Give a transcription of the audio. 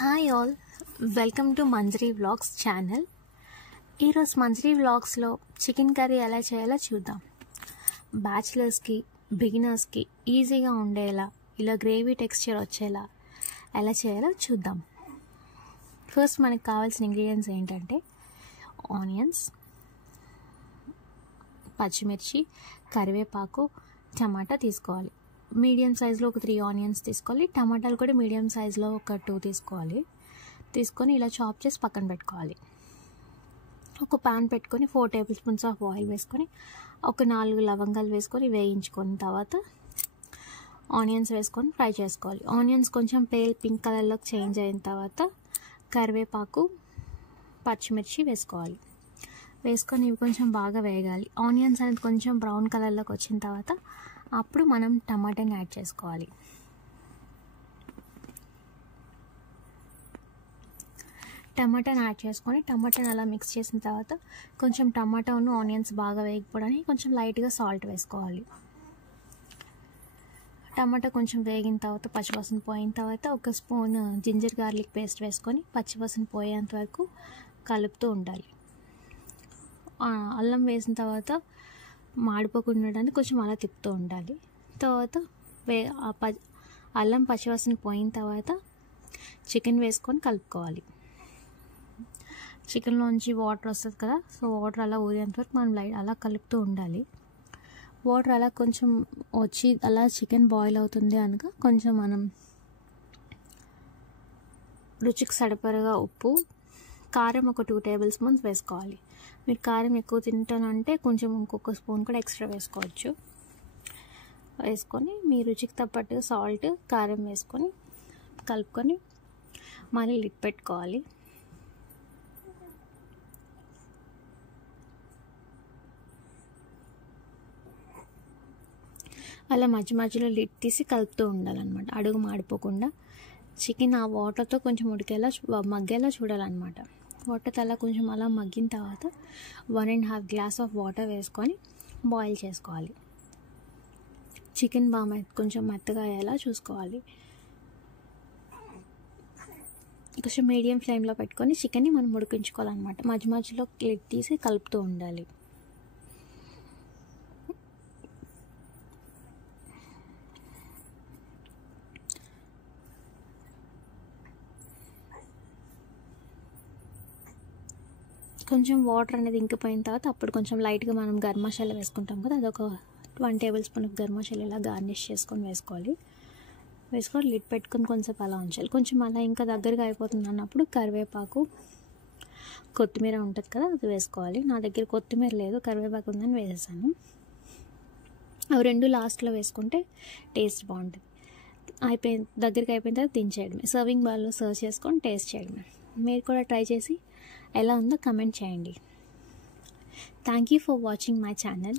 Hi all, welcome to Manjari vlogs channel. ఈరోజు Manjari వ్లాగ్స్లో chicken curry ఎలా చేయాలో చూద్దాం. బ్యాచిలర్స్కి, బిగినర్స్కి ఈజీగా ఉండేలా, ఇలా గ్రేవీ టెక్స్చర్ వచ్చేలా ఎలా చేయాలో చూద్దాం. ఫస్ట్ మనకు కావాల్సిన ఇంగ్రీడియంట్స్ ఏంటంటే ఆనియన్స్, పచ్చిమిర్చి, కరివేపాకు, టమాటా తీసుకోవాలి. మీడియం సైజులో ఒక 3 ఆనియన్స్ తీసుకోవాలి. టమాటాలు కూడా మీడియం సైజులో ఒక 2 తీసుకోవాలి. తీసుకొని ఇలా చాప్ చేసి పక్కన పెట్టుకోవాలి. ఒక ప్యాన్ పెట్టుకొని 4 టేబుల్ స్పూన్స్ ఆఫ్ ఆయిల్ వేసుకొని ఒక 4 లవంగాలు వేసుకొని వేయించుకున్న తర్వాత ఆనియన్స్ వేసుకొని ఫ్రై చేసుకోవాలి. ఆనియన్స్ కొంచెం పింక్ కలర్లోకి చేంజ్ అయిన తర్వాత కరివేపాకు, పచ్చిమిర్చి వేసుకోవాలి. వేసుకొని ఇవి కొంచెం బాగా వేగాలి. ఆనియన్స్ అనేది కొంచెం బ్రౌన్ కలర్లోకి వచ్చిన తర్వాత అప్పుడు మనం టమాటాని యాడ్ చేసుకోవాలి. టమాటాని యాడ్ చేసుకొని టమాటాని అలా మిక్స్ చేసిన తర్వాత కొంచెం టమాటాను ఆనియన్స్ బాగా వేగిపోవడానికి కొంచెం లైట్గా సాల్ట్ వేసుకోవాలి. టమాటా కొంచెం వేగిన తర్వాత పచ్చివాసన పోయిన తర్వాత ఒక స్పూన్ జింజర్ గార్లిక్ పేస్ట్ వేసుకొని పచ్చివాసన పోయేంత వరకు కలుపుతూ ఉండాలి. అల్లం వేసిన తర్వాత మాడిపోకుండా ఉండడానికి కొంచెం అలా తిప్పుతూ ఉండాలి. తర్వాత అల్లం పచ్చివాసన పోయిన తర్వాత చికెన్ వేసుకొని కలుపుకోవాలి. చికెన్లోంచి వాటర్ వస్తుంది కదా, సో వాటర్ అలా ఊరేంత వరకు మనం అలా కలుపుతూ ఉండాలి. వాటర్ అలా కొంచెం వచ్చి అలా చికెన్ బాయిల్ అవుతుంది అనగా కొంచెం మనం రుచికి సరిపడగా ఉప్పు, కారం ఒక 2 టేబుల్ స్పూన్స్ వేసుకోవాలి. మీరు కారం ఎక్కువ తింటానంటే కొంచెం ఇంకొక స్పూన్ కూడా ఎక్స్ట్రా వేసుకోవచ్చు. వేసుకొని మీ రుచికి తగ్గట్టుగా సాల్ట్, కారం వేసుకొని కలుపుకొని మళ్ళీ లిడ్ పెట్టుకోవాలి. అలా మధ్య మధ్యలో లిడ్ తీసి కలుపుతూ ఉండాలన్నమాట, అడుగు మాడిపోకుండా. చికెన్ ఆ వాటర్తో కొంచెం మగ్గేలా చూడాలన్నమాట. వాటర్ అలా కొంచెం అలా మగ్గిన తర్వాత 1.5 గ్లాస్ ఆఫ్ వాటర్ వేసుకొని బాయిల్ చేసుకోవాలి. చికెన్ బాగా కొంచెం మెత్తగా అయ్యేలా చూసుకోవాలి. కొంచెం మీడియం ఫ్లేమ్లో పెట్టుకొని చికెన్ని మనం ఉడికించుకోవాలన్నమాట. మధ్య మధ్యలో లిడ్ తీసి కలుపుతూ ఉండాలి. కొంచెం వాటర్ అనేది ఇంకిపోయిన తర్వాత అప్పుడు కొంచెం లైట్గా మనం గరం మసాలా వేసుకుంటాం కదా, అదొక 1 టేబుల్ స్పూన్ గరం మసాలా ఇలా గార్నిష్ చేసుకొని వేసుకోవాలి. వేసుకొని లిడ్ పెట్టుకొని కొంచెం అలా ఉంచాలి. కొంచెం అలా ఇంకా దగ్గరగా అయిపోతుంది అన్నప్పుడు కరివేపాకు, కొత్తిమీర ఉంటుంది కదా, అది వేసుకోవాలి. నా దగ్గర కొత్తిమీర లేదు, కరివేపాకు ఉందని వేసేసాను. అవి 2 లాస్ట్లో వేసుకుంటే టేస్ట్ బాగుంటుంది. దగ్గరికి అయిపోయిన తర్వాత దించేయడమే. సర్వింగ్ బౌల్లో సర్వ్ చేసుకొని టేస్ట్ చేయడమే. మీరు కూడా ట్రై చేసి ఎలా ఉందో కమెంట్ చేయండి. Thank you for watching my channel.